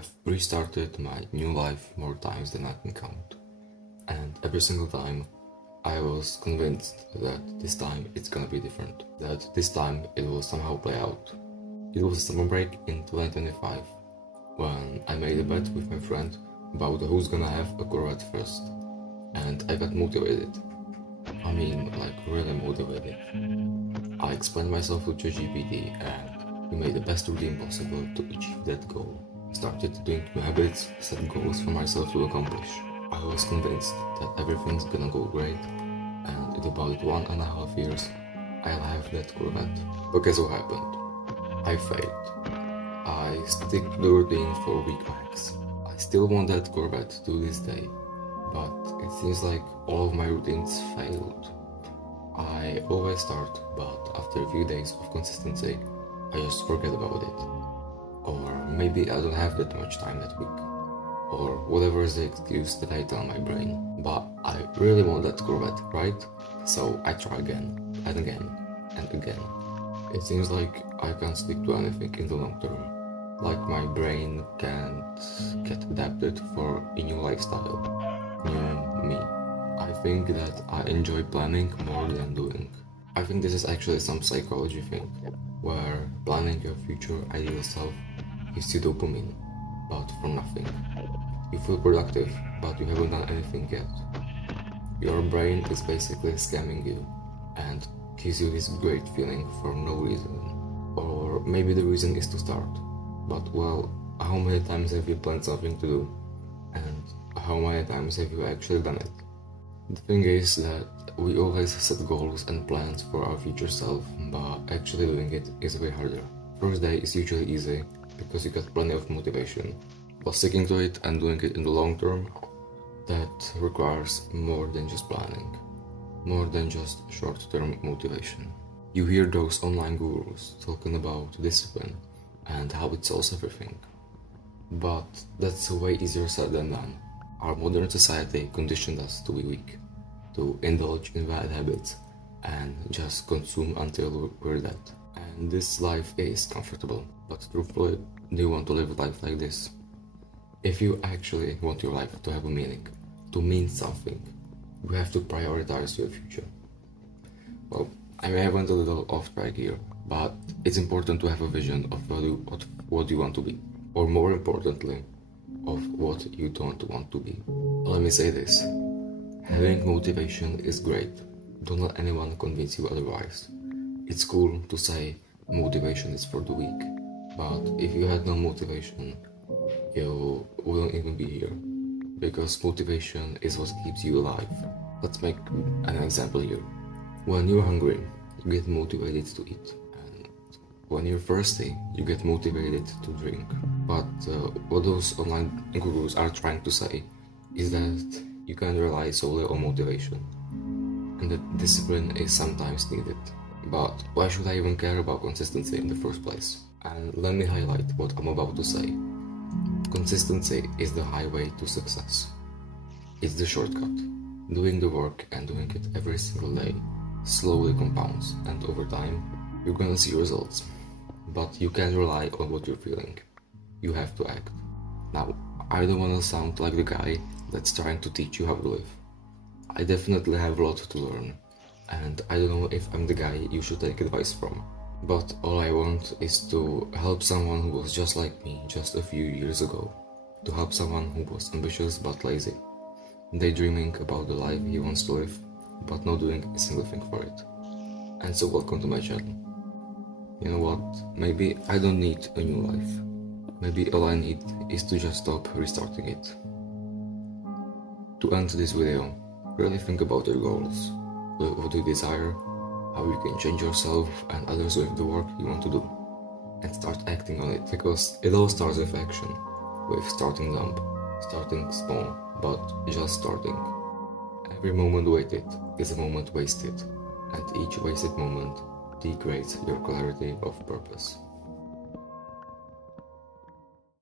have restarted my new life more times than I can count, and every single time I was convinced that this time it's gonna be different, that this time it will somehow play out. It was a summer break in 2025 when I made a bet with my friend about who's gonna have a Corvette first, and I got motivated. I mean, like really motivated. I explained myself to ChatGPT and we made the best routine possible to achieve that goal. Started doing new habits, set goals for myself to accomplish. I was convinced that everything's gonna go great, and in about 1.5 years, I'll have that Corvette. But guess what happened? I failed. I stick to the routine for a week max. I still want that Corvette to this day, but it seems like all of my routines failed. I always start, but after a few days of consistency, I just forget about it. Or maybe I don't have that much time that week. Or whatever is the excuse that I tell my brain. But I really want that Corvette, right? So I try again, and again, and again. It seems like I can't stick to anything in the long term. Like my brain can't get adapted for a new lifestyle, new me. I think that I enjoy planning more than doing. I think this is actually some psychology thing, where planning your future ideal self gives you dopamine, but for nothing. You feel productive, but you haven't done anything yet. Your brain is basically scamming you and gives you this great feeling for no reason. Or maybe the reason is to start. But well, how many times have you planned something to do? And how many times have you actually done it? The thing is that we always set goals and plans for our future self, but actually doing it is way harder. First day is usually easy because you got plenty of motivation, but sticking to it and doing it in the long term, that requires more than just planning, more than just short-term motivation. You hear those online gurus talking about discipline and how it solves everything, but that's way easier said than done. Our modern society conditioned us to be weak, to indulge in bad habits and just consume until we're dead. And this life is comfortable, but truthfully, do you want to live a life like this? If you actually want your life to have a meaning, to mean something, you have to prioritize your future. Well, I may have went a little off track here, but it's important to have a vision of what you want to be, or more importantly, of what you don't want to be. Let me say this, having motivation is great. Don't let anyone convince you otherwise. It's cool to say motivation is for the weak, but if you had no motivation, you wouldn't even be here, because motivation is what keeps you alive. Let's make an example here. When you're hungry, you get motivated to eat. When you're thirsty, you get motivated to drink. But what those online gurus are trying to say is that you can rely solely on motivation, and that discipline is sometimes needed. But why should I even care about consistency in the first place? And let me highlight what I'm about to say. Consistency is the highway to success. It's the shortcut. Doing the work and doing it every single day slowly compounds, and over time, you're gonna see results. But you can't rely on what you're feeling. You have to act. Now, I don't want to sound like the guy that's trying to teach you how to live. I definitely have a lot to learn, and I don't know if I'm the guy you should take advice from. But all I want is to help someone who was just like me just a few years ago. To help someone who was ambitious but lazy. Daydreaming about the life he wants to live, but not doing a single thing for it. And so welcome to my channel. You know what, maybe I don't need a new life. Maybe all I need is to just stop restarting it. To end this video, really think about your goals. What do you desire, how you can change yourself and others with the work you want to do. And start acting on it, because it all starts with action. With starting dumb, starting small, but just starting. Every moment waited is a moment wasted, and each wasted moment degrades your clarity of purpose.